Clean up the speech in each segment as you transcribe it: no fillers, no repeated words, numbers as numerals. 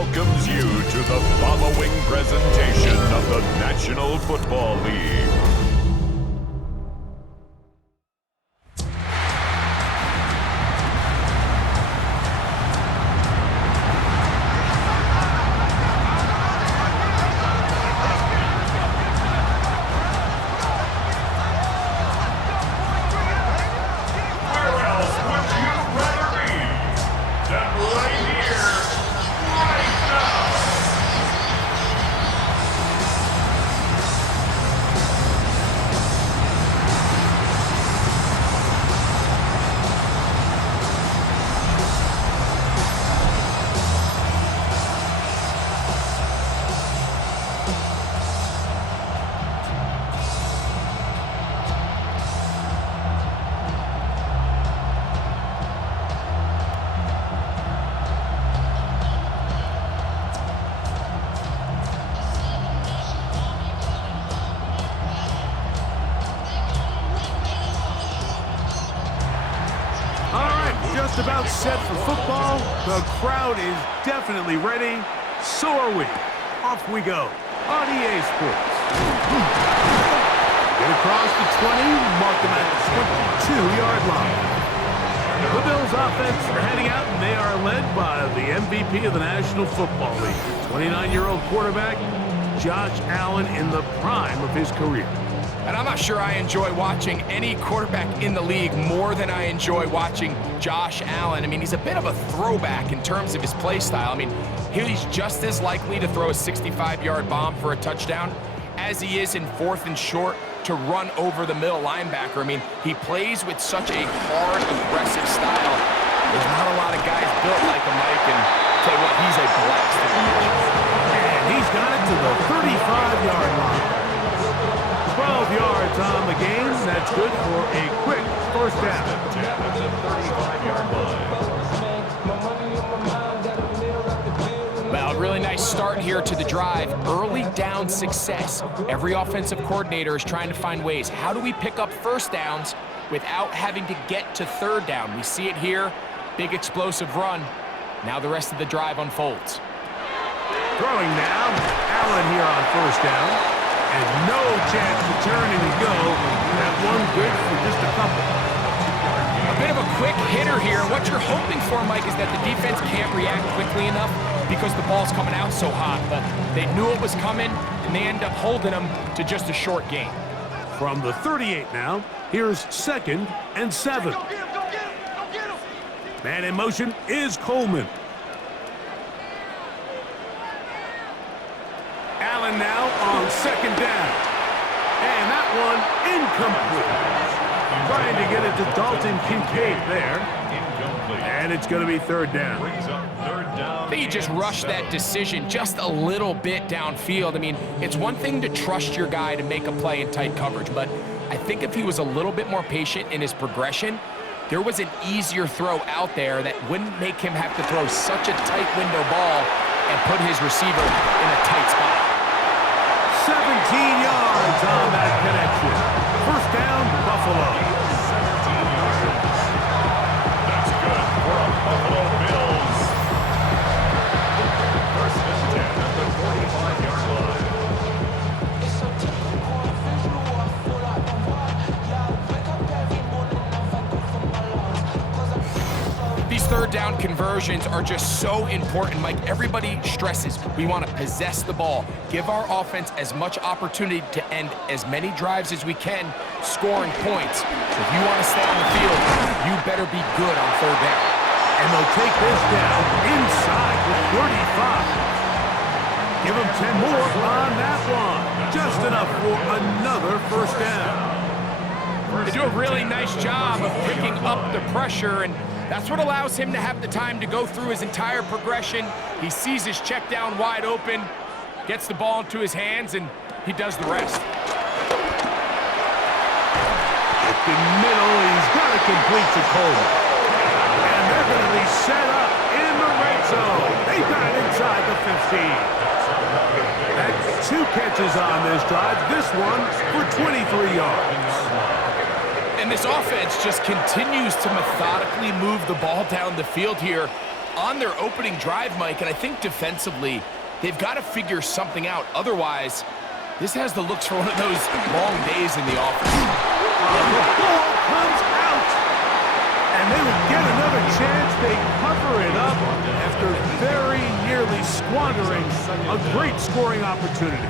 welcomes you to the following presentation of the National Football League. Just about set for football. The crowd is definitely ready. So are we. Off we go on EA Sports. Get across the 20, mark them at the 22-yard line. The Bills offense are heading out, and they are led by the MVP of the National Football League, 29-year-old quarterback Josh Allen in the prime of his career. And I'm not sure I enjoy watching any quarterback in the league more than I enjoy watching Josh Allen. I mean, he's a bit of a throwback in terms of his play style. I mean, he's just as likely to throw a 65-yard bomb for a touchdown as he is in 4th and short to run over the middle linebacker. I mean, he plays with such a hard, aggressive style. There's not a lot of guys built like him, Mike, and tell you what, he's a blast to watch. And he's got it to the 35-yard line. 12 yards on the game. That's good for a quick first down. Well, a really nice start here to the drive. Early down success. Every offensive coordinator is trying to find ways. How do we pick up first downs without having to get to third down? We see it here. Big explosive run. Now the rest of the drive unfolds. Throwing now. Allen here on first down. And no chance to turn and go. That one good for just a couple. A bit of a quick hitter here. What you're hoping for, Mike, is that the defense can't react quickly enough because the ball's coming out so hot. But they knew it was coming, and they end up holding them to just a short gain. From the 38 now, here's 2nd and 7. Man in motion is Coleman. Allen now on 2nd down. And that one incomplete. Trying to get it to Dalton Kincaid there. And it's going to be 3rd down. I think he just rushed that decision just a little bit downfield. I mean, it's one thing to trust your guy to make a play in tight coverage, but I think if he was a little bit more patient in his progression, there was an easier throw out there that wouldn't make him have to throw such a tight window ball and put his receiver in a tight spot. 17 yards on that connection. First down, Buffalo. 17 yards. That's good for a Buffalo Bills. 1st and 10 at the 45-yard line. These 3rd down conversions are just so important, Mike. Everybody stresses we want to possess the ball, give our offense as much opportunity to end as many drives as we can, scoring points. So if you want to stay on the field, you better be good on 3rd down. And they'll take this down inside the 35. Give them 10 more on that one. Just enough for another first down. They do a really nice job of picking up the pressure, and that's what allows him to have the time to go through his entire progression. He sees his check down wide open, gets the ball into his hands, and he does the rest. At the middle, he's got to complete to Coleman. And they're going to be set up in the red zone. They got it inside the 15. That's 2 catches on this drive. This one for 23 yards. And this offense just continues to methodically move the ball down the field here. on their opening drive, Mike, and I think defensively, they've got to figure something out. Otherwise, this has the looks for one of those long days in the office. The ball comes out, and they would get another chance. They cover it up after very nearly squandering a great scoring opportunity.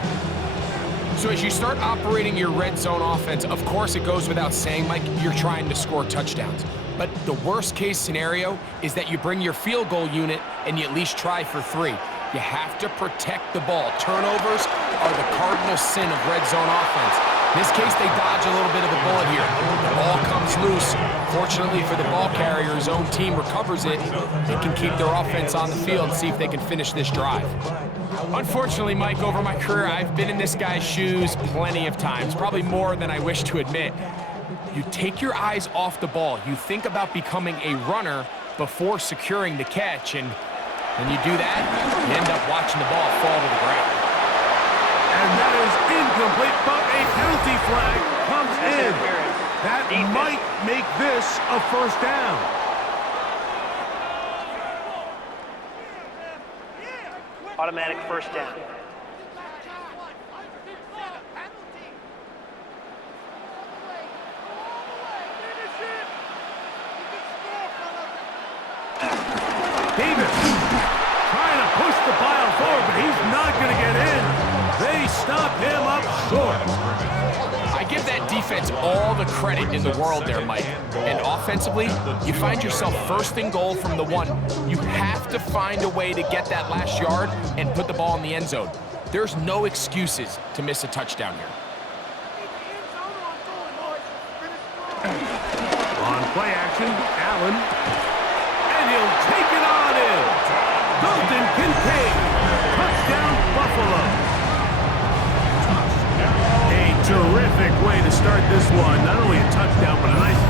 So as you start operating your red zone offense, of course it goes without saying, Mike, you're trying to score touchdowns. But the worst case scenario is that you bring your field goal unit and you at least try for 3. You have to protect the ball. Turnovers are the cardinal sin of red zone offense. In this case, they dodge a little bit of a bullet here. The ball comes loose. Fortunately for the ball carrier, his own team recovers it. They can keep their offense on the field and see if they can finish this drive. Unfortunately, Mike, over my career, I've been in this guy's shoes plenty of times, probably more than I wish to admit. You take your eyes off the ball. You think about becoming a runner before securing the catch, and when you do that, you end up watching the ball fall to the ground. And that is incomplete, but a penalty flag comes in. That might make this a first down. Automatic first down. Davis trying to push the pile forward, but he's not going to get in. They stop him up short. I give that defense all the credit in the world there, Mike. And offensively, you find yourself first and goal from the 1. You have to find a way to get that last yard and put the ball in the end zone. There's no excuses to miss a touchdown here. On play action, Allen. And he'll take it on in. Dalton Kincaid. Touchdown, Buffalo. A terrific way to start this one. Not only a touchdown, but a nice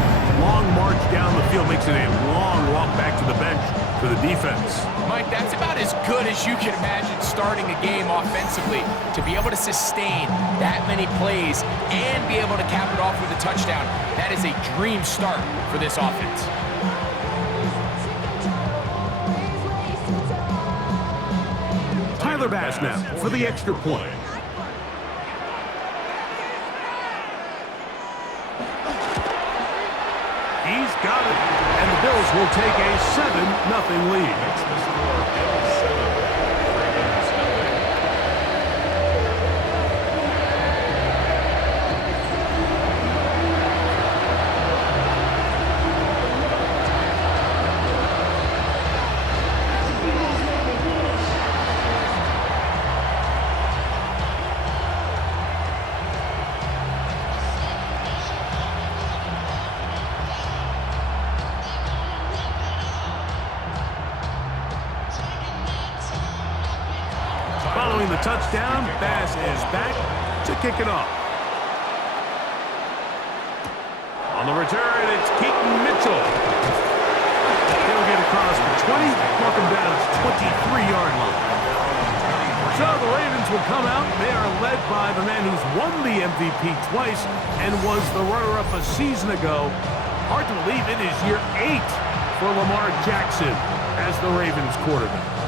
long march down the field. Makes it a long walk back to the bench for the defense. Mike, that's about as good as you can imagine starting a game offensively. To be able to sustain that many plays and be able to cap it off with a touchdown, that is a dream start for this offense. Tyler Bass now for the extra point. He's got it, and the Bills will take a 7-0 lead. Following the touchdown, Bass is back to kick it off. On the return, it's Keaton Mitchell. He'll get across the 20, mark him down at 23-yard line. So the Ravens will come out. They are led by the man who's won the MVP twice and was the runner-up a season ago. Hard to believe it is year 8 for Lamar Jackson as the Ravens quarterback.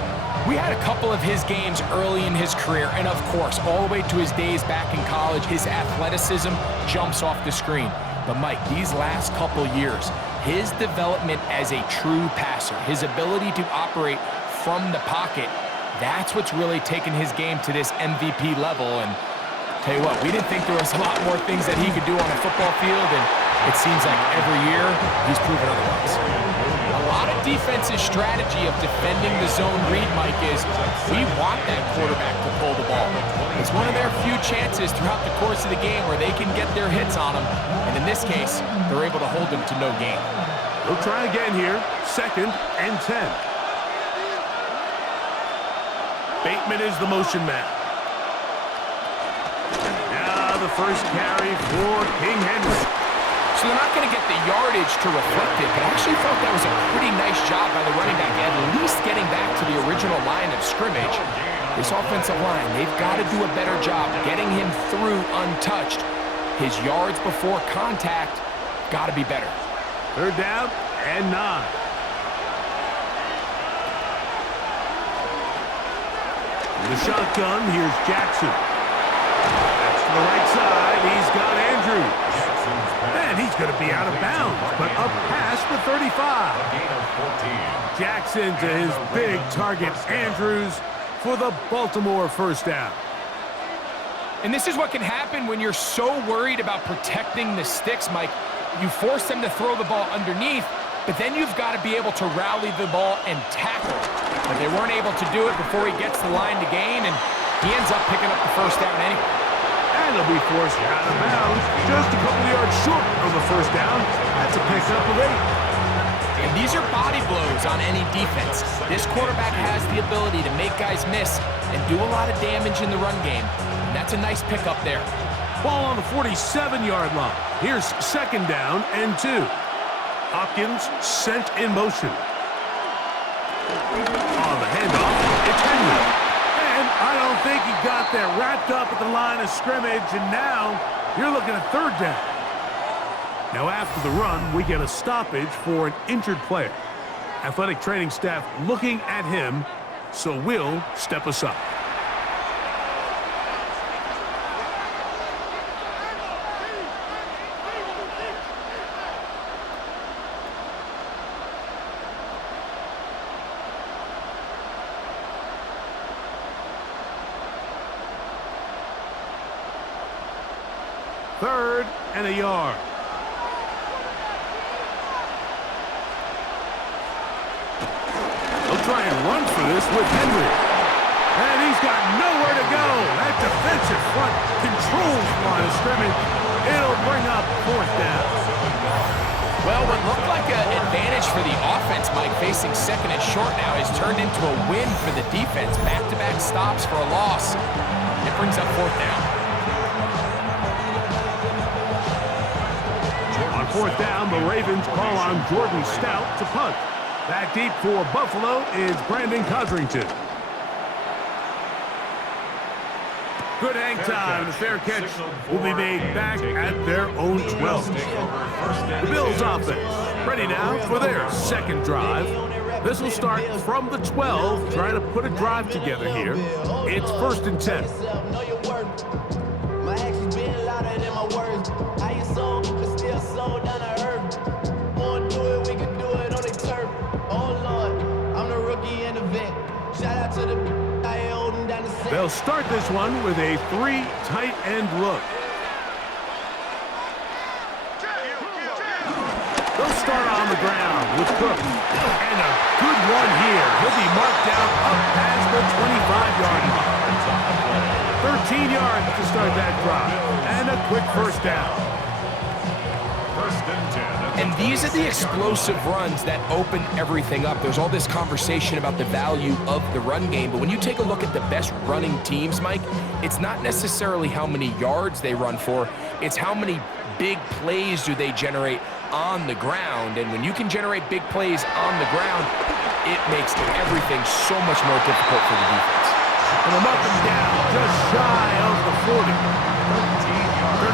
We had a couple of his games early in his career, and of course, all the way to his days back in college, his athleticism jumps off the screen. But Mike, these last couple years, his development as a true passer, his ability to operate from the pocket, that's what's really taken his game to this MVP level. And tell you what, we didn't think there was a lot more things that he could do on a football field, and it seems like every year he's proven otherwise. A lot of defense's strategy of defending the zone read, Mike, is we want that quarterback to pull the ball. It's one of their few chances throughout the course of the game where they can get their hits on him, and in this case, they're able to hold him to no gain. We'll try again here, 2nd and 10. Bateman is the motion man. Now the first carry for King Henry. So they're not going to get the yardage to reflect it, but I actually thought that was a pretty nice job by the running back, at least getting back to the original line of scrimmage. This offensive line, they've got to do a better job getting him through untouched. His yards before contact got to be better. 3rd down and 9. The shotgun, here's Jackson. That's to the right side. He's got Andrews. And he's going to be out of bounds, but up past the 35. Jackson to his big target, Andrews, for the Baltimore first down. And this is what can happen when you're so worried about protecting the sticks, Mike. You force them to throw the ball underneath, but then you've got to be able to rally the ball and tackle. But they weren't able to do it before he gets the line to gain, and he ends up picking up the first down anyway. And he'll be forced out of bounds just a couple yards short of the first down. That's a pickup of 8. And these are body blows on any defense. This quarterback has the ability to make guys miss and do a lot of damage in the run game. And that's a nice pickup there. Ball on the 47-yard line. Here's second down and 2. Hopkins sent in motion. On the handoff, it's Henry. And I don't think he got there. Wrapped up at the line of scrimmage, and now you're looking at third down. Now after the run, we get a stoppage for an injured player. Athletic training staff looking at him, so we'll step aside. Third and a yard. They'll try and run for this with Henry. And he's got nowhere to go. That defensive front controls the line of scrimmage. It'll bring up fourth down. Well, what looked like an advantage for the offense, Mike, facing second and short now, has turned into a win for the defense. Back-to-back stops for a loss. It brings up fourth down. On fourth down, the Ravens call on Jordan Stout to punt. Back deep for Buffalo is Brandon Codrington. Good hang time. The fair catch will be made back at their own 12. The Bills offense ready now for their second drive. This will start from the 12, trying to put a drive together here. It's first and 10. My actions been louder than my words. I ain't sold, but still sold down to earth. Wanna do it, we can do it on the turf. Oh Lord, I'm the rookie and the vet. Shout out to the I ain't holding down the set. They'll start this one with a 3 tight end look. They'll start on the ground with Cook. And a good one here. He'll be marked down up past the 25-yard line. 13 yards to start that drive. And a quick first down. First and 10. And these are the explosive runs that open everything up. There's all this conversation about the value of the run game, but when you take a look at the best running teams, Mike, it's not necessarily how many yards they run for, it's how many big plays do they generate on the ground. And when you can generate big plays on the ground, it makes everything so much more difficult for the defense. And I'm up and down, just shy of the 40.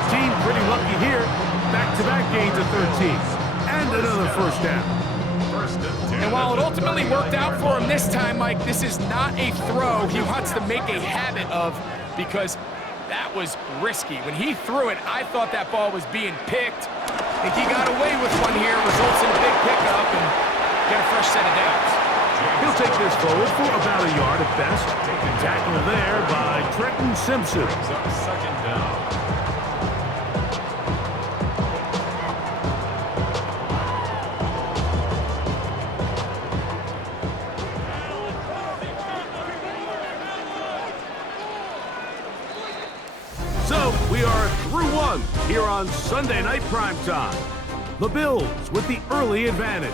13, pretty lucky here. Back-to-back gains of 13. And another first down. First and 10. And while it ultimately worked out for him this time, Mike, this is not a throw he wants to make a habit of, because that was risky. When he threw it, I thought that ball was being picked. I think he got away with one here, results in a big pickup and get a fresh set of downs. He'll take this forward for about a yard at best. Tackled there by Trenton Simpson. Second down. So we are through one here on Sunday Night Primetime. The Bills with the early advantage.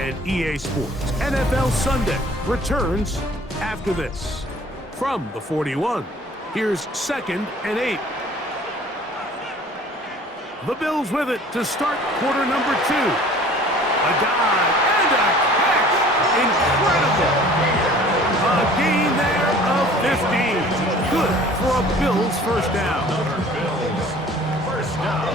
And EA Sports NFL Sunday returns after this. From the 41, here's second and 8. The Bills with it to start quarter number 2. A dive and a catch. Incredible. A gain there of 15. Good for a Bills first down. Bills. First down.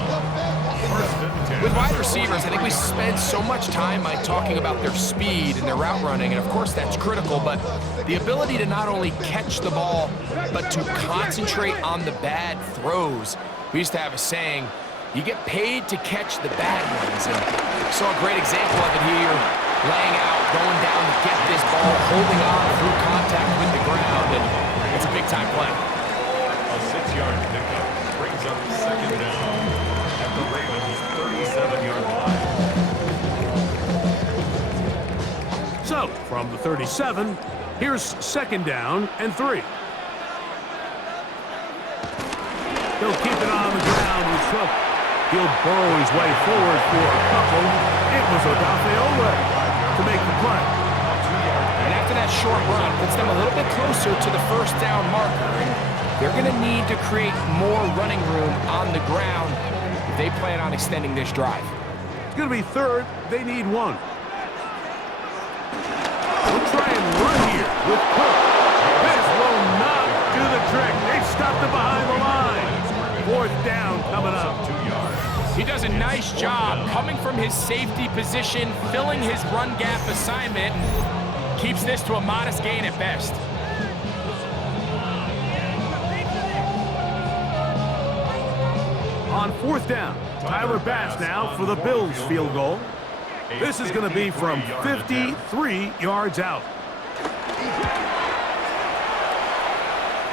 With wide receivers, I think we spend so much time talking about their speed and their route running, and of course that's critical, but the ability to not only catch the ball, but to concentrate on the bad throws. We used to have a saying, you get paid to catch the bad ones, and we saw a great example of it here, laying out, going down to get this ball, holding on through contact with the ground, and it's a big-time play. A 6-yard pickup brings up second down at the Ravens' 37-yard line. So, from the 37, here's second down and 3. They'll keep it on the ground with Cook. He'll burrow his way forward for a couple. It was Odafe to make the play. And after that short run, puts them a little bit closer to the first down marker. And they're going to need to create more running room on the ground if they plan on extending this drive. It's going to be third. They need 1. We'll try and run here with Cook. This will not do the trick. They stopped it behind the line. Fourth down coming up. 2 yards. He does a nice job coming from his safety position, filling his run gap assignment, and keeps this to a modest gain at best. On fourth down, Tyler Bass now for the Bills field goal. This is going to be from 53 yards out.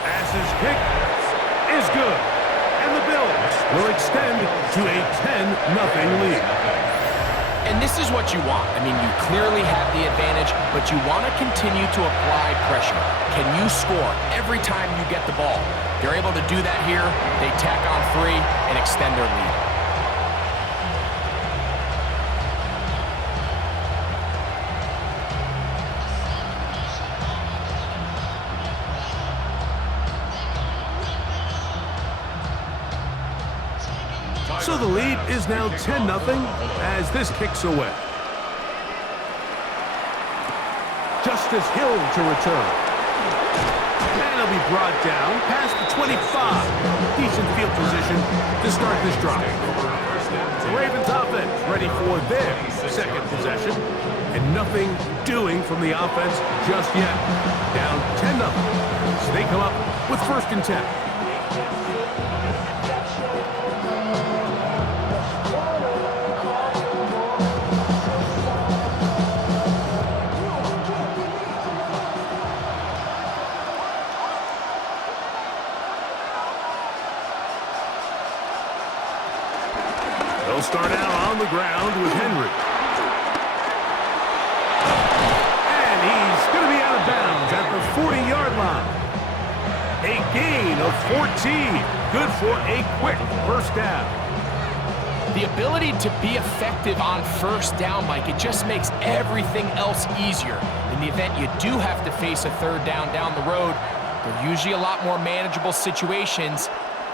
Bass's kick is good. And the Bills will extend to a 10-0 lead. And this is what you want. I mean, you clearly have the advantage, but you want to continue to apply pressure. Can you score every time you get the ball? They're able to do that here. They tack on 3 and extend their lead. So the lead is now 10-0 as this kicks away. Justice Hill to return. And he'll be brought down past the 25. Decent field position to start this drive. The Ravens offense ready for their second possession. And nothing doing from the offense just yet. Down 10-0. So they come up with first and 10. They'll start out on the ground with Henry. And he's going to be out of bounds at the 40-yard line. A gain of 14. Good for a quick first down. The ability to be effective on first down, Mike, it just makes everything else easier. In the event you do have to face a third down the road, they're usually a lot more manageable situations,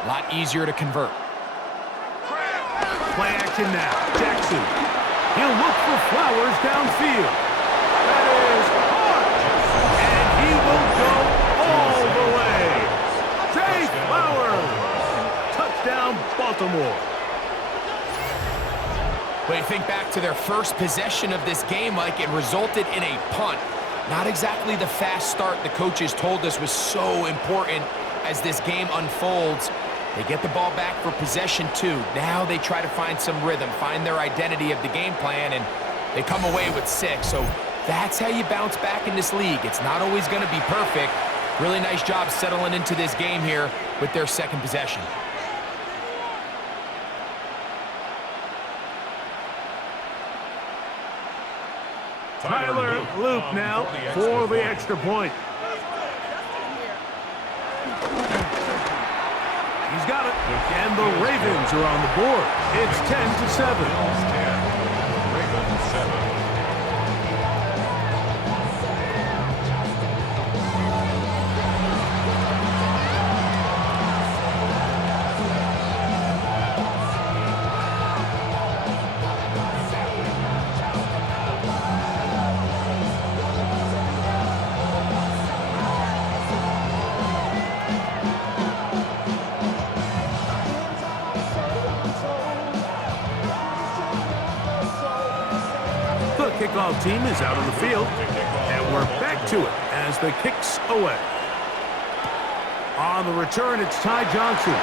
a lot easier to convert. Play action now. Jackson. He'll look for Flowers downfield. That is hard. And he will go all the way. Zay Flowers. Touchdown, Baltimore. But you think back to their first possession of this game, Mike, it resulted in a punt. Not exactly the fast start the coaches told us was so important as this game unfolds. They get the ball back for possession 2. Now they try to find some rhythm, find their identity of the game plan, and they come away with 6. So that's how you bounce back in this league. It's not always going to be perfect. Really nice job settling into this game here with their second possession. Tyler Loop now for the extra point. He's got it. And the Ravens are on the board. It's 10-7. Ravens 7. kickoff team is out on the field, and we're back to it as the kick's away. On the return, it's Ty Johnson.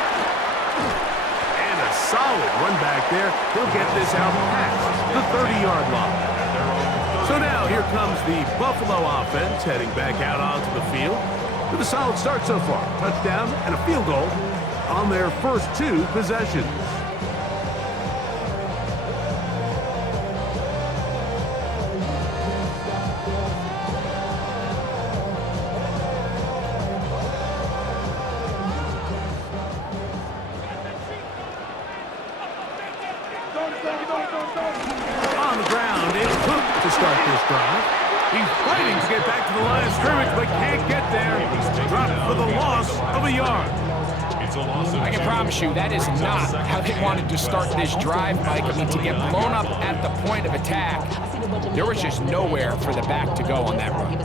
And a solid run back there. He'll get this out past the 30-yard line. So now here comes the Buffalo offense heading back out onto the field with a solid start so far. Touchdown and a field goal on their first 2 possessions. On the ground, it's Cook to start this drive. He's fighting to get back to the line of scrimmage, but can't get there. Dropped for the loss of a yard. I can promise you that is not how they wanted to start this drive, Mike. I mean, to get blown up at the point of attack, there was just nowhere for the back to go on that run.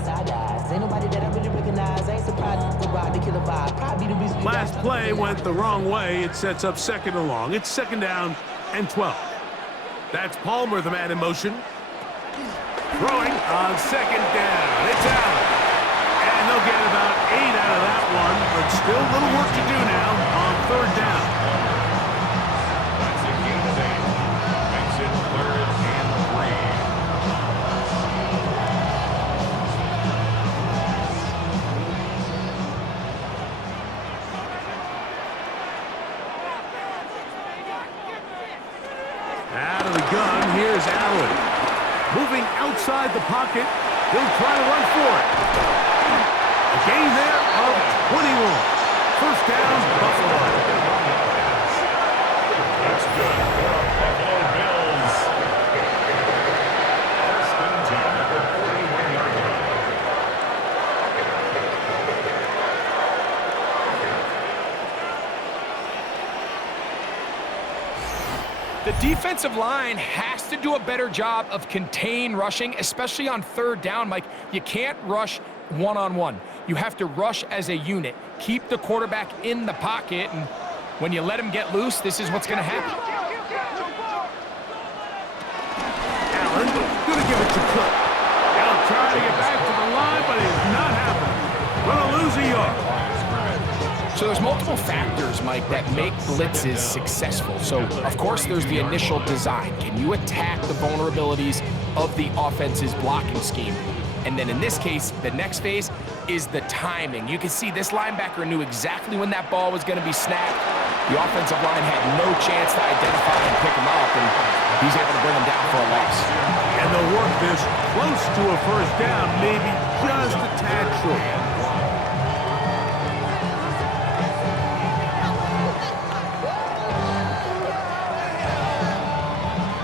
Last play went the wrong way. It sets up second and long. It's second down and 12. That's Palmer, the man in motion. Throwing on second down. It's Allen. And they'll get about 8 out of that one, but still a little work to do now on third down. That's a gain of 8. Makes it 3rd and 3. Out of the gun, here's Allen. Moving outside the pocket, he'll try to run for it. A gain there of 21. First down, Buffalo. That's good for Buffalo Bills. First and 10 at the 41-yard line. The defensive line has to do a better job of contain rushing, especially on third down, Mike. You can't rush one-on-one. You have to rush as a unit. Keep the quarterback in the pocket, and when you let him get loose, this is what's going to happen. Allen, gonna give it to Cook. He'll try to get back to the line, but it's not happening. Gonna lose a yard. So there's multiple factors, Mike, that make blitzes successful. So, of course, there's the initial design. Can you attack the vulnerabilities of the offense's blocking scheme? And then in this case, the next phase is the timing. You can see this linebacker knew exactly when that ball was going to be snapped. The offensive line had no chance to identify and pick him up, and he's able to bring him down for a loss. And they'll work this close to a first down, maybe just a tad short.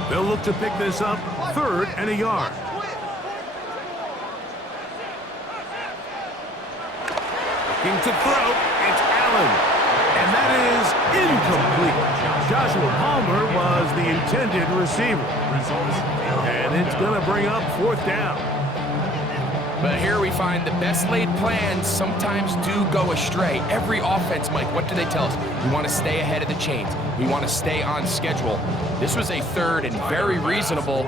They'll look to pick this up, 3rd and a yard. Looking to throw, it's Allen. And that is incomplete. Joshua Palmer was the intended receiver. And it's going to bring up 4th down. But here we find the best laid plans sometimes do go astray. Every offense, Mike, what do they tell us? We want to stay ahead of the chains. We want to stay on schedule. This was a 3rd and very reasonable.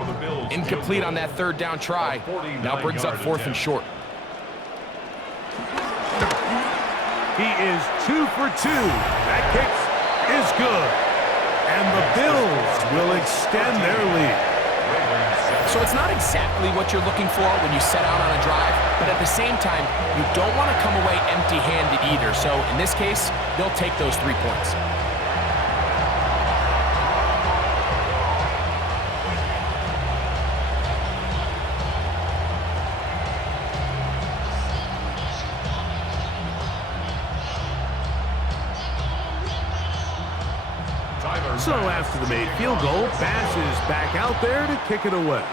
Incomplete on that 3rd down try. Now brings up 4th and short. He is 2 for 2. That kick is good. And the Bills will extend their lead. So it's not exactly what you're looking for when you set out on a drive, but at the same time, you don't want to come away empty-handed either. So in this case, they'll take those 3 points. So after the made field goal, Bass is back out there to kick it away.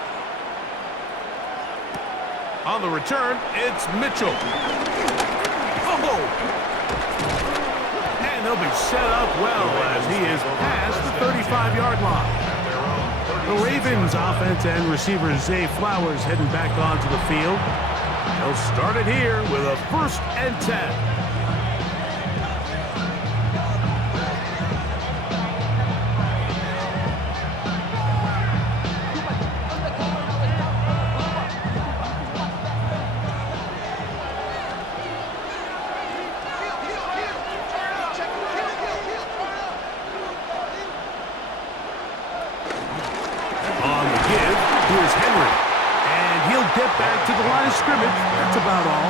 On the return, it's Mitchell. Oh! And they'll be set up well as he is past the 35-yard line. The Ravens offense and receiver Zay Flowers heading back onto the field. They'll start it here with a 1st and 10. get back to the line of scrimmage. That's about all.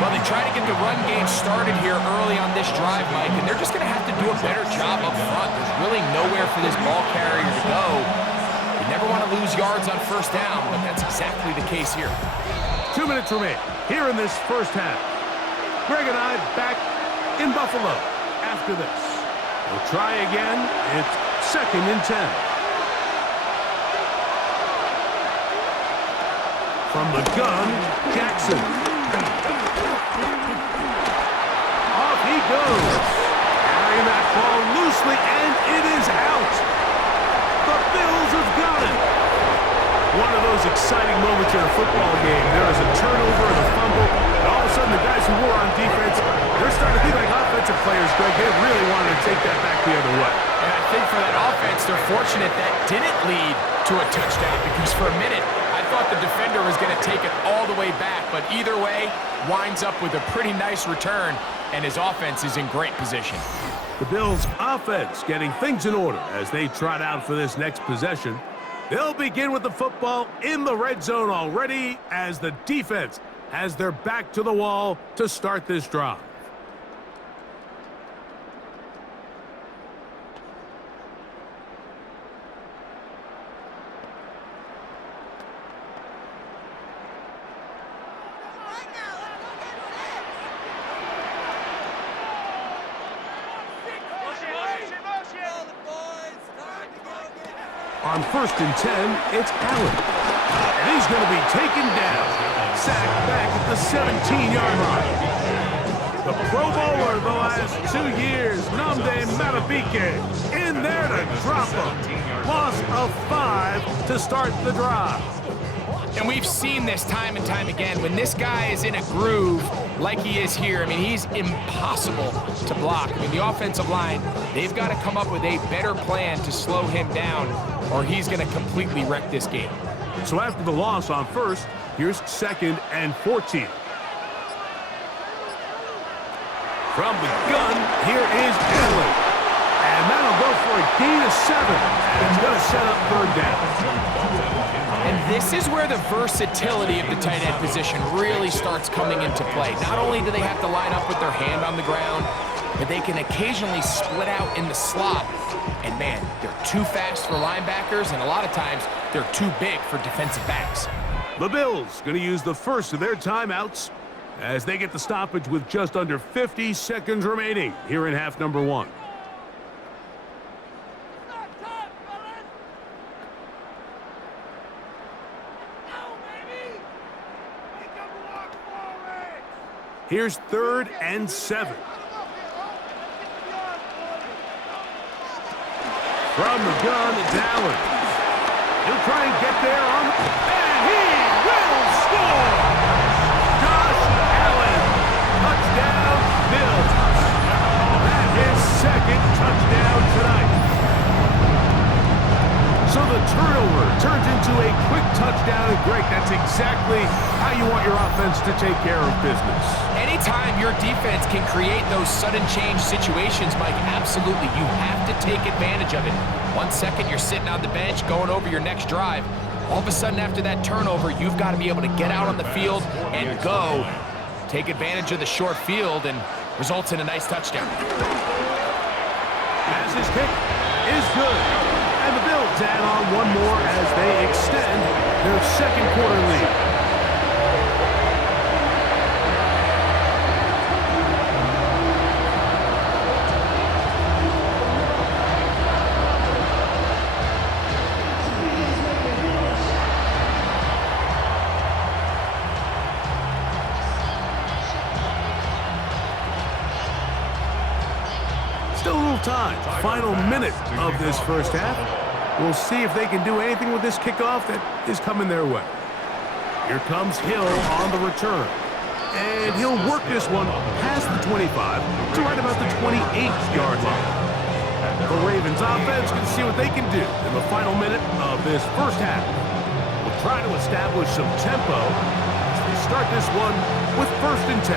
Well, they try to get the run game started here early on this drive, Mike, and they're just going to have to do a better job up front. There's really nowhere for this ball carrier to go. You never want to lose yards on first down, but that's exactly the case here. 2 minutes remain here in this first half. Greg and I back in Buffalo after this. We'll try again. It's 2nd and 10. From the gun, Jackson. Off he goes. Carrying that ball loosely, and it is out. The Bills have got it. One of those exciting moments in a football game. There is a turnover and a fumble, and all of a sudden the guys who were on defense, they're starting to think like offensive players, Greg. They really wanted to take that back the other way. And I think for that offense, they're fortunate that didn't lead to a touchdown, because for a minute, I thought the defender was going to take it all the way back, but either way, winds up with a pretty nice return, and his offense is in great position. The Bills' offense getting things in order as they trot out for this next possession. They'll begin with the football in the red zone already as the defense has their back to the wall to start this drive. On 1st and 10, it's Allen. And he's going to be taken down. Sacked back at the 17-yard line. The Pro Bowler the last 2 years, Nnamdi Madubuike, in there to drop him. Loss of 5 to start the drive. And we've seen this time and time again. When this guy is in a groove like he is here, I mean, he's impossible to block. I mean, the offensive line, they've got to come up with a better plan to slow him down, or he's going to completely wreck this game. So after the loss on 1st, here's 2nd and 14. From the gun, here is Allen. And that'll go for a gain of 7. And it's going to set up 3rd down. And this is where the versatility of the tight end position really starts coming into play. Not only do they have to line up with their hand on the ground, but they can occasionally split out in the slot. And man, they're too fast for linebackers, and a lot of times they're too big for defensive backs. The Bills going to use the first of their timeouts as they get the stoppage with just under 50 seconds remaining here in half number 1. Here's 3rd and 7. From the gun, it's Allen. He'll try and get there on, and he will score! Josh Allen, touchdown Bills. That is 2nd touchdown tonight. So the turnover turns into a quick touchdown, and Greg, that's exactly how you want your offense to take care of business. Anytime your defense can create those sudden change situations, Mike, absolutely, you have to take advantage of it. 1 second, you're sitting on the bench, going over your next drive. All of a sudden, after that turnover, you've got to be able to get out on the field and go. Take advantage of the short field, and results in a nice touchdown. As his kick is good. And the Bills add on one more as they extend their 2nd quarter lead. Still a little time. Final minute of this first half. We'll see if they can do anything with this kickoff that is coming their way. Here comes Hill on the return. And he'll work this one past the 25 to right about the 28-yard line. The Ravens offense can see what they can do in the final minute of this first half. We'll try to establish some tempo as they start this one with 1st and 10.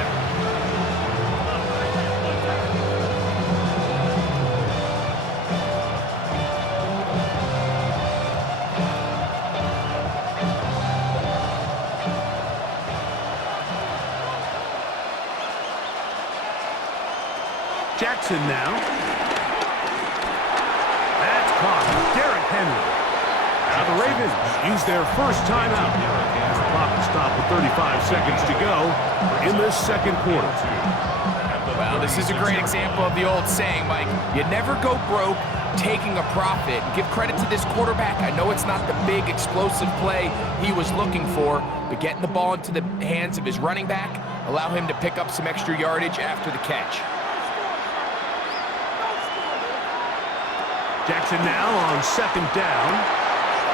Jackson now. That's caught. Derrick Henry. Now the Ravens use their first timeout. As the clock will stop with 35 seconds to go in this second quarter. Well, this is a great example of the old saying, Mike. You never go broke taking a profit. Give credit to this quarterback. I know it's not the big explosive play he was looking for, but getting the ball into the hands of his running back, allow him to pick up some extra yardage after the catch. Jackson now on second down.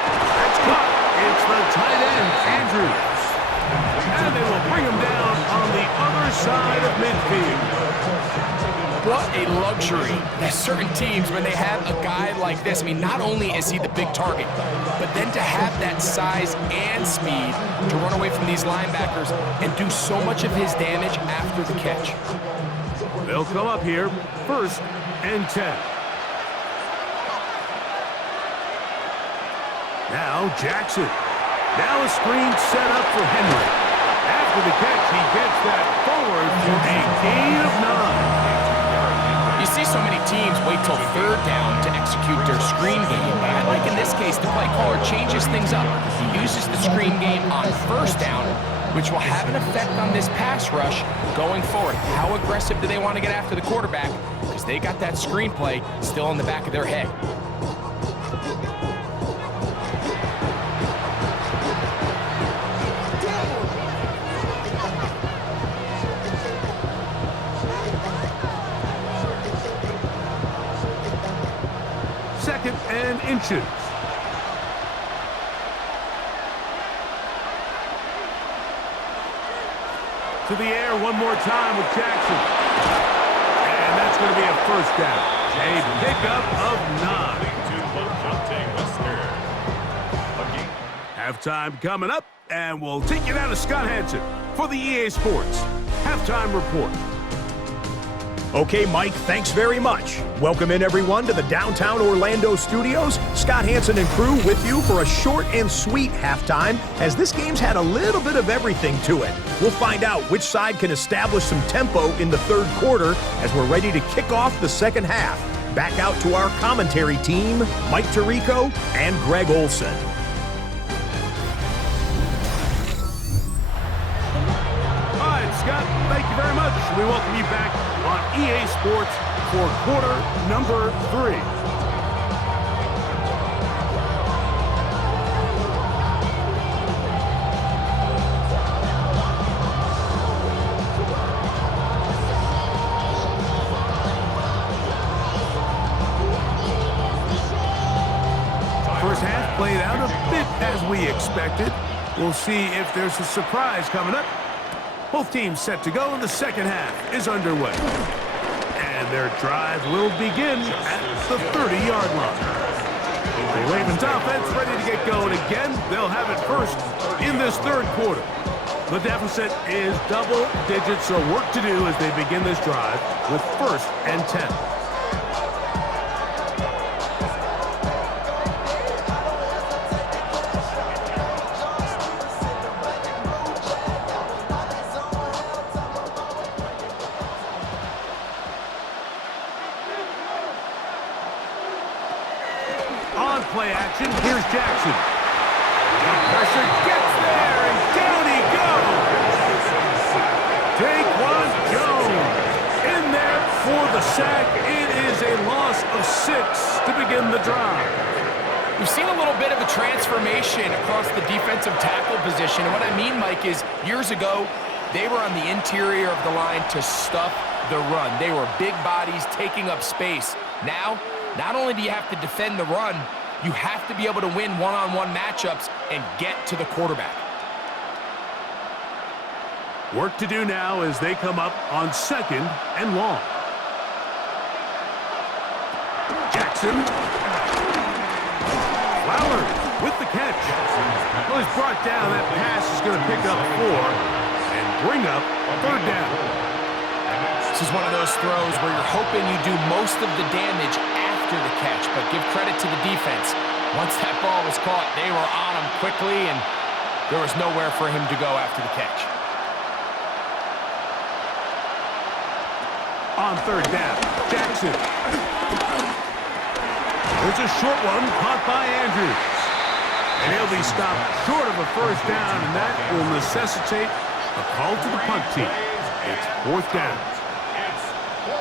That's caught. It's the tight end, Andrews. And they will bring him down on the other side of midfield. What a luxury that certain teams, when they have a guy like this, I mean, not only is he the big target, but then to have that size and speed to run away from these linebackers and do so much of his damage after the catch. They'll come up here, 1st and 10. Now Jackson. Now a screen set up for Henry. After the catch, he gets that forward for a gain of 9. You see so many teams wait till 3rd down to execute their screen game, but I like in this case the play caller changes things up. He uses the screen game on 1st down, which will have an effect on this pass rush going forward. How aggressive do they want to get after the quarterback? Because they got that screen play still in the back of their head. And inches. To the air one more time with Jackson. And that's going to be a 1st down. A pickup of 9. Halftime coming up, and we'll take you down to Scott Hanson for the EA Sports Halftime Report. Okay, Mike, thanks very much. Welcome in, everyone, to the downtown Orlando studios. Scott Hanson and crew with you for a short and sweet halftime, as this game's had a little bit of everything to it. We'll find out which side can establish some tempo in the 3rd quarter as we're ready to kick off the 2nd half. Back out to our commentary team, Mike Tirico and Greg Olson. All right, Scott, thank you very much. We welcome you back on EA Sports for quarter number 3. First half played out a bit as we expected. We'll see if there's a surprise coming up. Both teams set to go, and the 2nd half is underway. And their drive will begin at the 30-yard line. The Ravens offense ready to get going again. They'll have it first in this 3rd quarter. The deficit is double digits, so work to do as they begin this drive with 1st and 10. Play action. Here's Jackson. The pressure gets there, and down he goes. Daquan Jones in there for the sack. It is a loss of 6 to begin the drive. We've seen a little bit of a transformation across the defensive tackle position. And what I mean, Mike, is years ago, they were on the interior of the line to stuff the run. They were big bodies taking up space. Now, not only do you have to defend the run, you have to be able to win one-on-one matchups and get to the quarterback. Work to do now as they come up on 2nd and long. Jackson. Flowers with the catch. Well, he's brought down. That pass is going to pick up 4 and bring up 3rd down. This is one of those throws where you're hoping you do most of the damage after the catch, but give credit to the defense. Once that ball was caught, they were on him quickly, and there was nowhere for him to go after the catch. On 3rd down. Jackson. There's a short one caught by Andrews. And he'll be stopped short of a first down, and that will necessitate a call to the punt team. It's fourth down.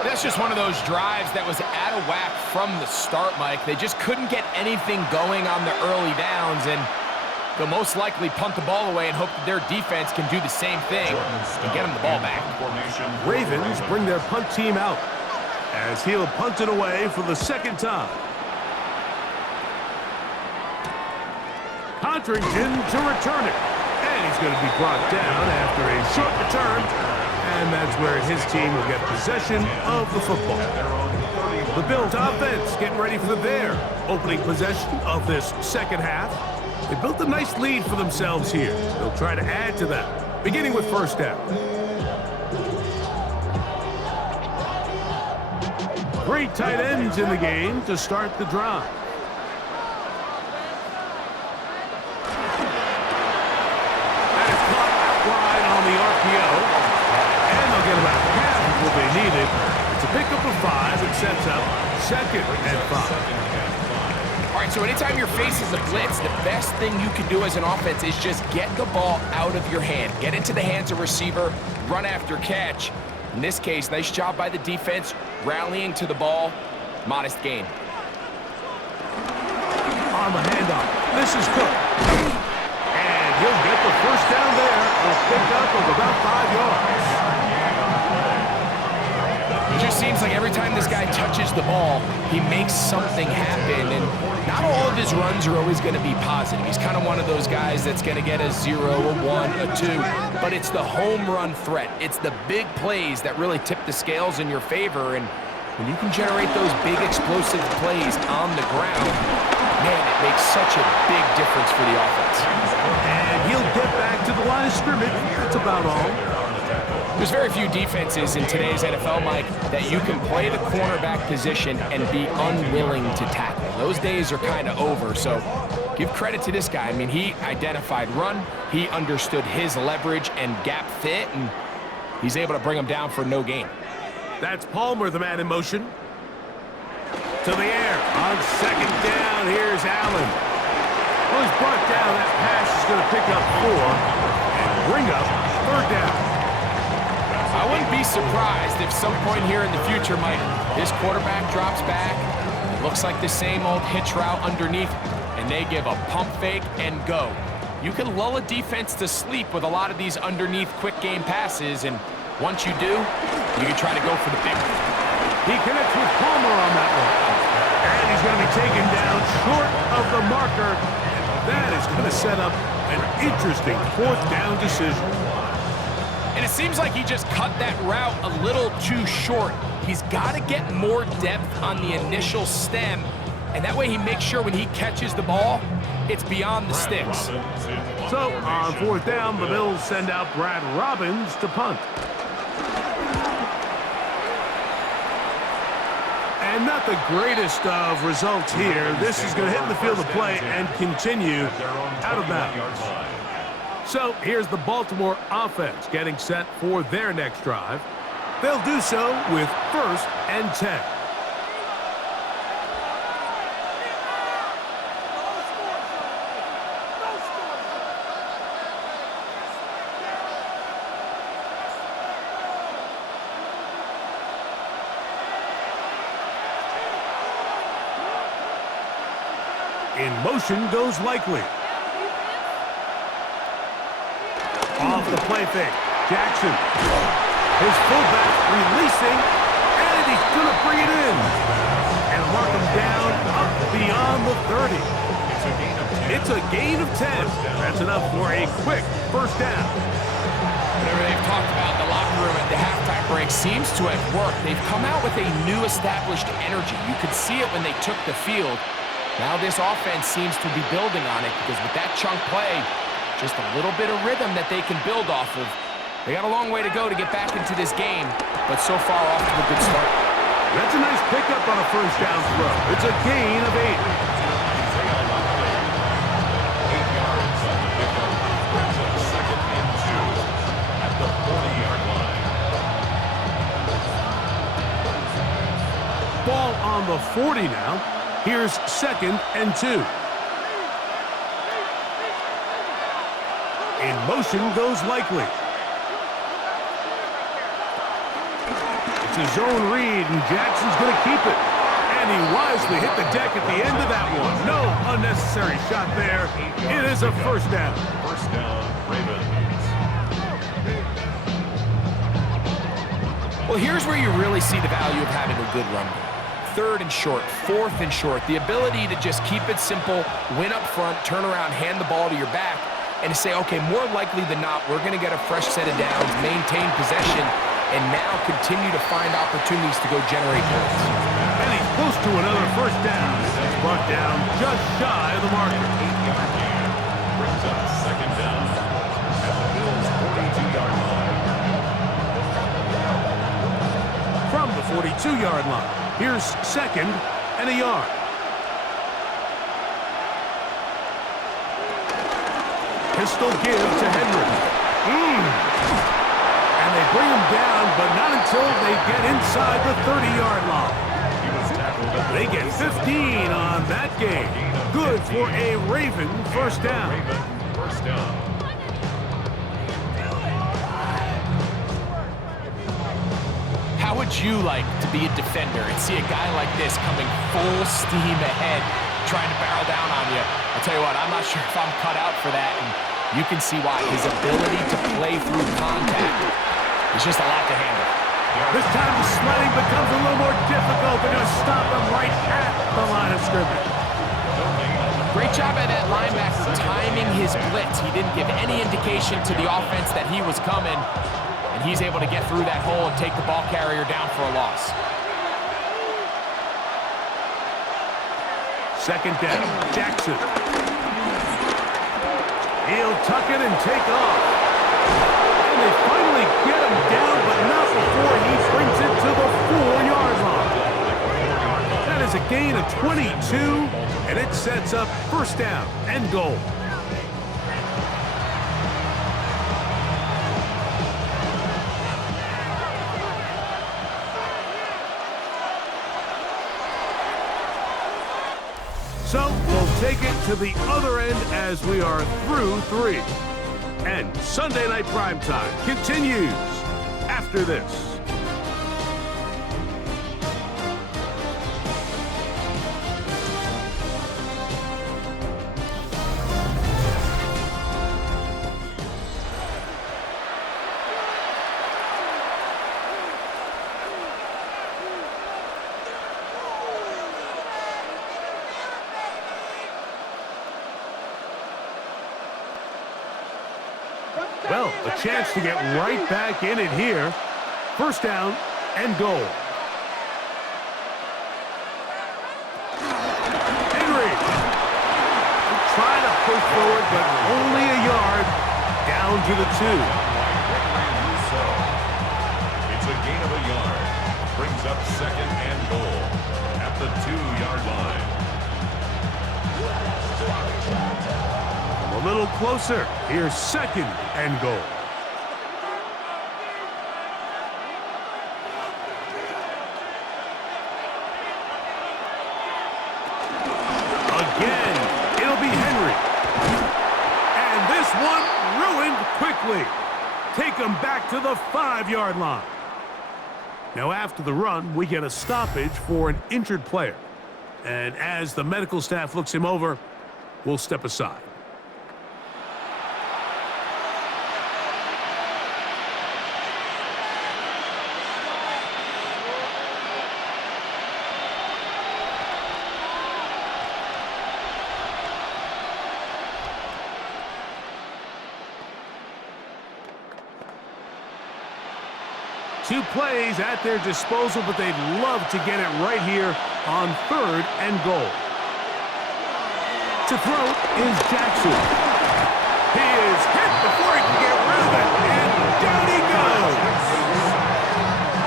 That's just one of those drives that was out of whack from the start, Mike. They just couldn't get anything going on the early downs, and they'll most likely punt the ball away and hope that their defense can do the same thing and get them the ball back. Ravens bring their punt team out as he'll punt it away for the second time. Contrington to return it. And he's going to be brought down after a short return. And that's where his team will get possession of the football. The Bills offense getting ready for their opening possession of this second half. They built a nice lead for themselves here. They'll try to add to that, beginning with first down. 3 tight ends in the game to start the drive. That is caught out wide on the RPO. And they'll get about half of what they needed. It's a pickup of 5. It sets up second and 5. All right, so anytime you're facing the blitz, the best thing you can do as an offense is just get the ball out of your hand. Get into the hands of receiver, run after catch. In this case, nice job by the defense, rallying to the ball. Modest gain. On the handoff, this is Cook. And he'll get the first down there. A pickup of about 5 yards. It just seems like every time this guy touches the ball, he makes something happen. And not all of his runs are always going to be positive. He's kind of one of those guys that's going to get a 0, a 1, a 2. But it's the home run threat. It's the big plays that really tip the scales in your favor. And when you can generate those big explosive plays on the ground, man, it makes such a big difference for the offense. And he'll get back to the line of scrimmage. That's about all. There's very few defenses in today's NFL, Mike, that you can play the cornerback position and be unwilling to tackle. Those days are kind of over, so give credit to this guy. I mean, he identified run, he understood his leverage and gap fit, and he's able to bring him down for no gain. That's Palmer, the man in motion. To the air. On second down, here's Allen. Well, he's brought down. That pass is going to pick up 4 and bring up third down. I wouldn't be surprised if some point here in the future, Mike, this quarterback drops back. It looks like the same old hitch route underneath, and they give a pump fake and go. You can lull a defense to sleep with a lot of these underneath quick game passes, and once you do, you can try to go for the big one. He connects with Palmer on that one. And he's going to be taken down short of the marker. And that is going to set up an interesting fourth down decision. And it seems like he just cut that route a little too short. He's got to get more depth on the initial stem, and that way he makes sure when he catches the ball, it's beyond the sticks. So, on fourth down, the Bills send out Brad Robbins to punt. And not the greatest of results here. This is going to hit the field of play and continue out of bounds. So here's the Baltimore offense getting set for their next drive. They'll do so with 1st and 10. In motion goes Likely. Off the play fake. Jackson. His fullback releasing, and he's going to bring it in. And mark him down up beyond the 30. It's a gain of 10. That's enough for a quick first down. Whatever they've talked about, the locker room at the halftime break seems to have worked. They've come out with a new established energy. You could see it when they took the field. Now this offense seems to be building on it because with that chunk play, just a little bit of rhythm that they can build off of. They got a long way to go to get back into this game, but so far off to a good start. That's a nice pickup on a first down throw. It's a gain of 8. 8 yards on the pickup. Brings up 2nd and 2 at the 40-yard line. on the 40 now. Here's 2nd and 2. In motion goes Likely. It's a zone read, and Jackson's going to keep it. And he wisely hit the deck at the end of that one. No unnecessary shot there. It is a first down. First down, Ravens. Well, here's where you really see the value of having a good run. 3rd and short, 4th and short. The ability to just keep it simple, win up front, turn around, hand the ball to your back, and to say, okay, more likely than not, we're going to get a fresh set of downs, maintain possession, and now continue to find opportunities to go generate points. And he's close to another first down. That's brought down just shy of the marker. 8-yard gain brings up 2nd down at the Bills' 42-yard line. From the 42-yard line, here's 2nd and a yard. Pistol give to Henry. And they bring him down, but not until they get inside the 30-yard line. He was tackled at the They get 15 on that game. Good for a Raven first down. Raven first down. How would you like to be a defender and see a guy like this coming full steam ahead, trying to barrel down on you? I'll tell you what, I'm not sure if I'm cut out for that, and you can see why. His ability to play through contact is just a lot to handle. This time the sledding becomes a little more difficult. They're going to stop him right at the line of scrimmage. Great job by that linebacker timing his blitz. He didn't give any indication to the offense that he was coming, and he's able to get through that hole and take the ball carrier down for a loss. 2nd down, Jackson. He'll tuck it and take off. And they finally get him down, but not before he brings it to the 4-yard line. That is a gain of 22, and it sets up first down and goal. So we'll take it to the other end as we are through 3. And Sunday Night Primetime continues after this. Well, a chance to get right back in it here. First down and goal. Henry. Trying to push forward, but only a yard. Down to the 2. It's a gain of a yard. Brings up 2nd and goal at the 2-yard line. A little closer. Here's 2nd and goal. Again, it'll be Henry. And this one ruined quickly. Take him back to the 5-yard line. Now after the run, we get a stoppage for an injured player. And as the medical staff looks him over, we'll step aside. Two plays at their disposal, but they'd love to get it right here on 3rd and goal. To throw is Jackson. He is hit before he can get rid of it, and down he goes.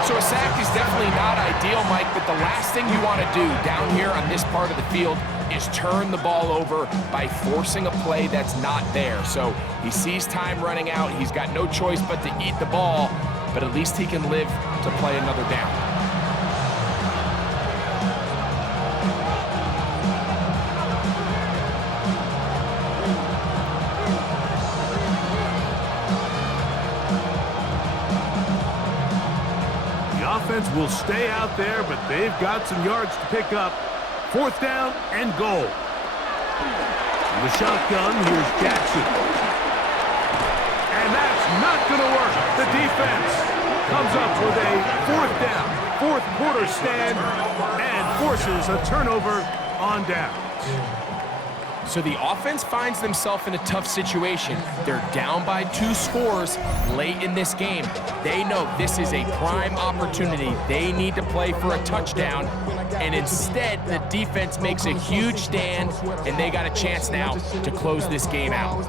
So a sack is definitely not ideal, Mike, but the last thing you want to do down here on this part of the field is turn the ball over by forcing a play that's not there. So he sees time running out. He's got no choice but to eat the ball, but at least he can live to play another down. offense will stay out there, but they've got some yards to pick up. 4th down and goal. In the shotgun, here's Jackson. And that's not going to work. The defense comes up with a 4th down, 4th quarter stand, and forces a turnover on downs. So the offense finds themselves in a tough situation. They're down by 2 scores late in this game. They know this is a prime opportunity. They need to play for a touchdown, and instead the defense makes a huge stand, and they got a chance now to close this game out.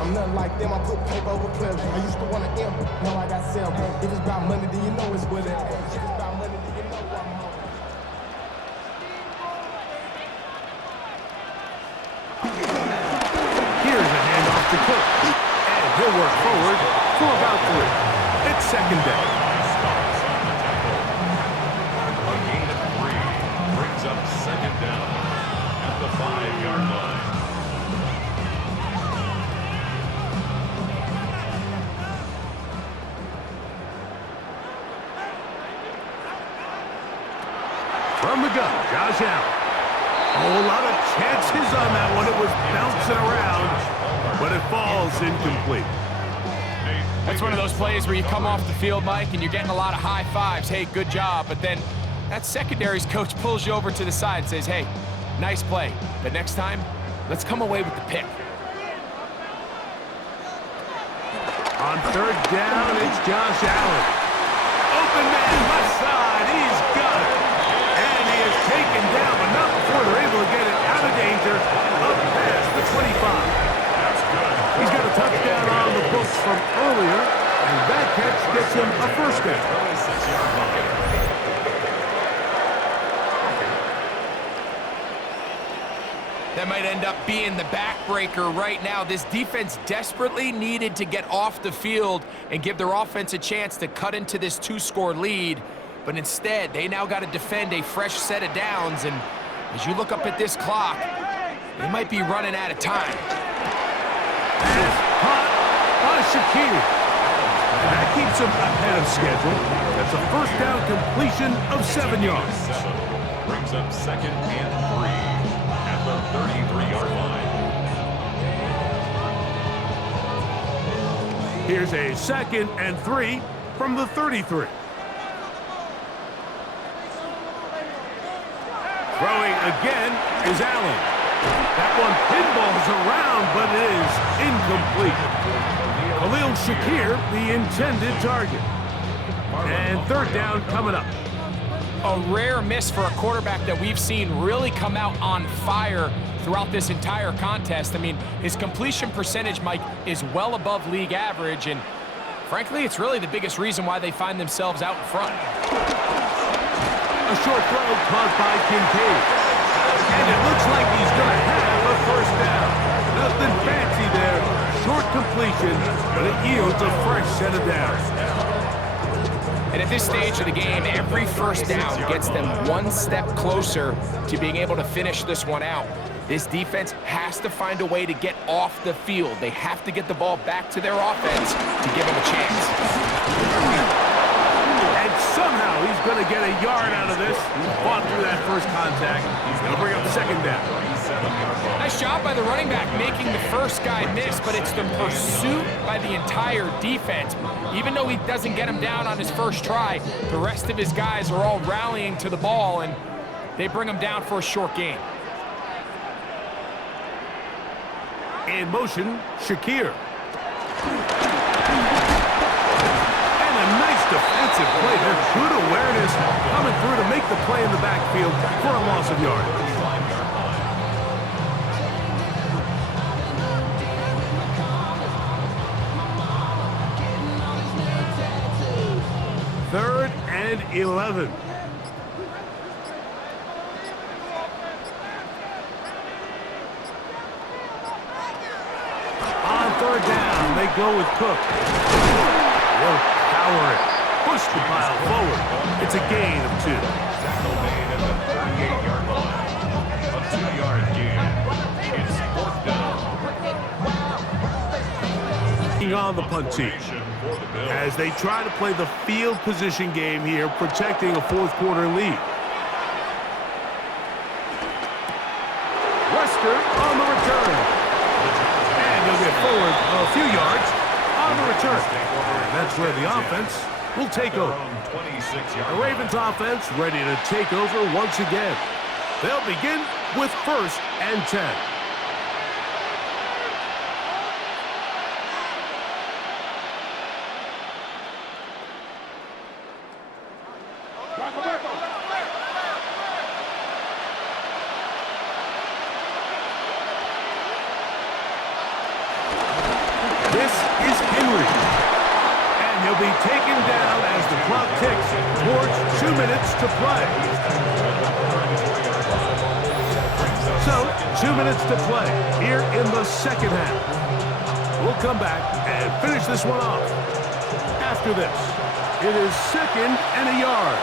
I'm nothing like them, I put paper over pleasure. I used to want to M, now I got sell. If it's about money, then you know it's with it. If it's about money, then you know I'm on. Here's a handoff to Cook, and he'll work forward for about 3. It's 2nd down. A gain of 3 brings up 2nd down at the 5-yard line. From the gun, Josh Allen. Oh, a lot of chances on that one. It was bouncing around, but it falls incomplete. That's one of those plays where you come off the field, Mike, and you're getting a lot of high fives. Hey, good job. But then that secondary's coach pulls you over to the side and says, hey, nice play. But next time, let's come away with the pick. On 3rd down, it's Josh Allen. Open man left side. He's got it. And he is taken down, but not before they're able to get it out of danger up past the 25. He's got a touchdown on the books from earlier, and that catch gets him a 1st down. That might end up being the backbreaker right now. This defense desperately needed to get off the field and give their offense a chance to cut into this 2-score lead. But instead, they now got to defend a fresh set of downs. And as you look up at this clock, they might be running out of time. Pass caught by Shakir. And that keeps him ahead of schedule. That's a 1st down completion of 7 yards. Brings up 2nd and 3 at the 33-yard line. Here's a 2nd and 3 from the 33. Throwing again is Allen. That one pinballs around, but it is incomplete. Khalil Shakir, the intended target. And 3rd down coming up. A rare miss for a quarterback that we've seen really come out on fire throughout this entire contest. I mean, his completion percentage, Mike, is well above league average, and frankly, it's really the biggest reason why they find themselves out in front. A short throw caught by Kincaid. And it looks like he's going to have a 1st down. Nothing fancy there. Short completion, but it yields a fresh set of downs. And at this stage of the game, every 1st down gets them 1 step closer to being able to finish this one out. This defense has to find a way to get off the field. They have to get the ball back to their offense to give them a chance. And somehow he's going to get a yard out of this. He's fought through that 1st contact. He's going to bring up 2nd down. Nice job by the running back making the 1st guy miss, but it's the pursuit by the entire defense. Even though he doesn't get him down on his 1st try, the rest of his guys are all rallying to the ball, and they bring him down for a short gain. In motion, Shakir. Defensive play there. Good awareness coming through to make the play in the backfield for a loss of yardage. 3rd and 11. On 3rd down, they go with Cook. They'll power it. Push the pile forward. It's a gain of 2. Tackle made at the 38-yard line. A 2-yard gain. It's 4th down. on the punt team as they try to play the field position game here, protecting a fourth quarter lead. Wester on the return. And he'll get forward a few yards on the return. And that's where the offense will take over. The Ravens offense ready to take over once again. They'll begin with 1st and 10. This is Henry. And he'll be taken down as the clock ticks towards 2 minutes to play. So, 2 minutes to play here in the second half. We'll come back and finish this one off. After this, it is 2nd and a yard.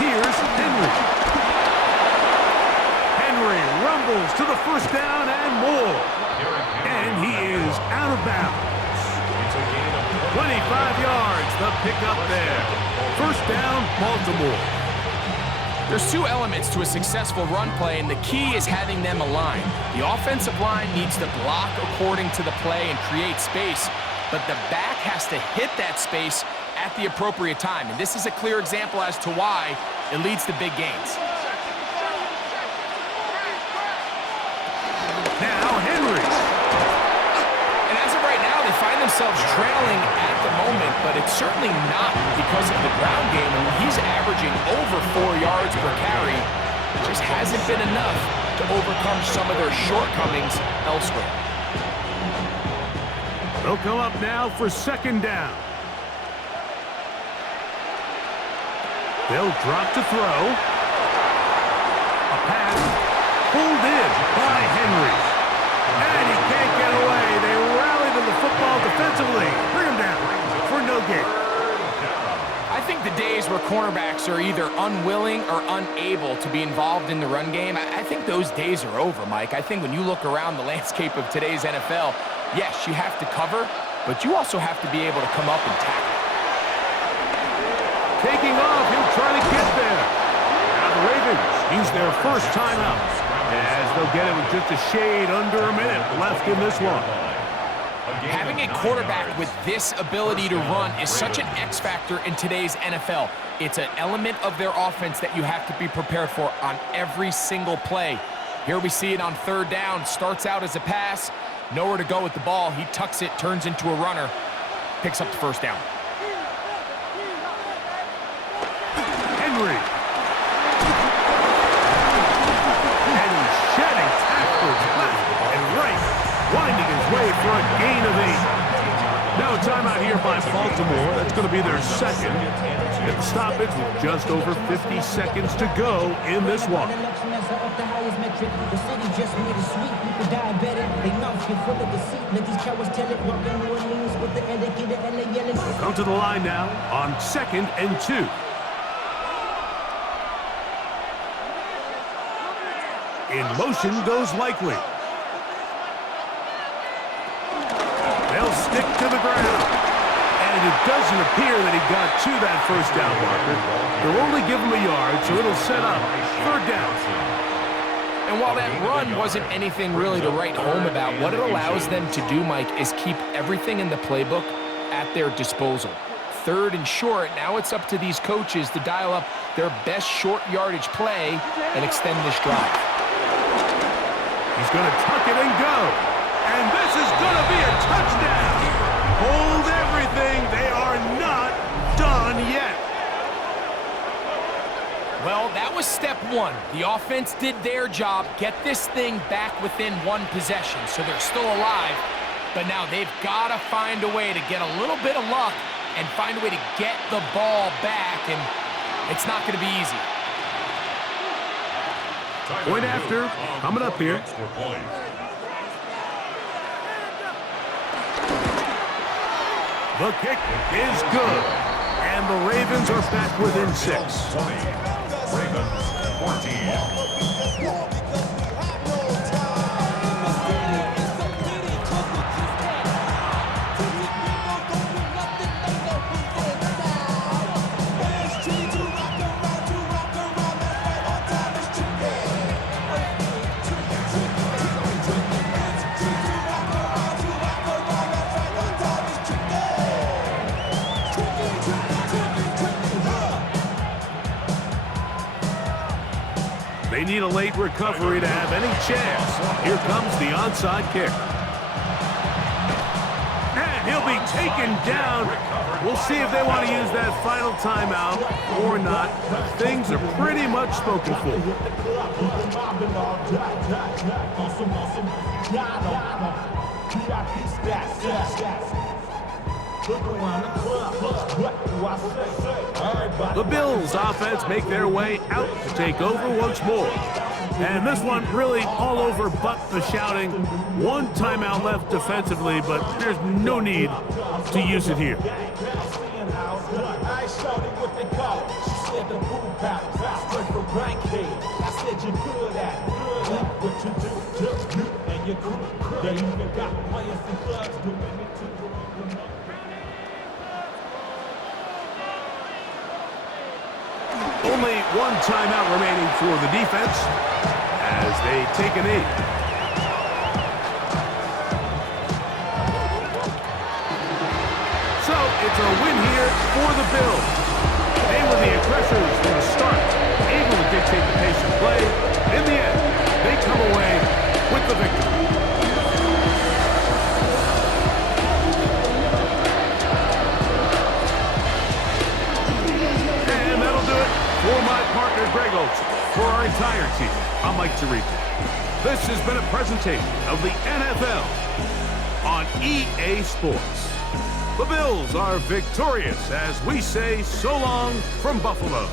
Here's Henry. Henry rumbles to the first down and more. And he is out of bounds. 25 yards, the pickup there. First down, Baltimore. There's 2 elements to a successful run play, and the key is having them aligned. The offensive line needs to block according to the play and create space, but the back has to hit that space at the appropriate time. And this is a clear example as to why it leads to big gains. Now Henry. And as of right now, they find themselves trailing at the moment, but it's certainly not because of the ground game. I mean, he's averaging over 4 yards per carry. It just hasn't been enough to overcome some of their shortcomings elsewhere. They'll come up now for 2nd down. They'll drop to throw. A pass pulled in by Henry. And he can't get away. They rally to the football defensively. Bring him down for no gain. I think the days where cornerbacks are either unwilling or unable to be involved in the run game, I think those days are over, Mike. I think when you look around the landscape of today's NFL, yes, you have to cover, but you also have to be able to come up and tackle. Taking off, he'll try to get there. Now the Ravens use their first timeout, as they'll get it with just a shade under a minute left in this one. Having a quarterback with this ability to run is such an X factor in today's NFL. It's an element of their offense that you have to be prepared for on every single play. Here we see it on 3rd down. Starts out as a pass. Nowhere to go with the ball. He tucks it, turns into a runner. Picks up the first down. Henry. And he's shedding tackles left and right, winding his way for a gain of 8. Now a timeout here by Baltimore. That's going to be their second. Get the stoppage with just over 50 seconds to go in this one. Come to the line now on 2nd and 2. In motion goes Likely. They'll stick to the ground. And it doesn't appear that he got to that first down marker. They'll only give him a yard, so it'll set up 3rd down. And while that run wasn't anything really to write home about, what it allows them to do, Mike, is keep everything in the playbook at their disposal. 3rd and short, now it's up to these coaches to dial up their best short yardage play and extend this drive. He's going to tuck it and go. And this is going to be a touchdown. Hold everything. They are not done yet. Well, that was step 1. The offense did their job, get this thing back within 1 possession, so they're still alive. But now they've got to find a way to get a little bit of luck and find a way to get the ball back, and it's not going to be easy. Point after, coming up here. The kick is good, and the Ravens are back within 6. Ravens 14. They need a late recovery to have any chance. Here comes the onside kick. And he'll be taken down. We'll see if they want to use that final timeout or not. Things are pretty much spoken for. The Bills offense make their way out to take over once more. And this one really all over but the shouting. One timeout left defensively, but there's no need to use it here. Only one timeout remaining for the defense as they take a knee. So it's a win here for the Bills. They were the aggressors from the start, able to dictate the pace of play. In the end, they come away with the victory. And that'll do it for my partner, Greg Olson. For our entire team, I'm Mike Tirico. This has been a presentation of the NFL on EA Sports. The Bills are victorious as we say so long from Buffalo.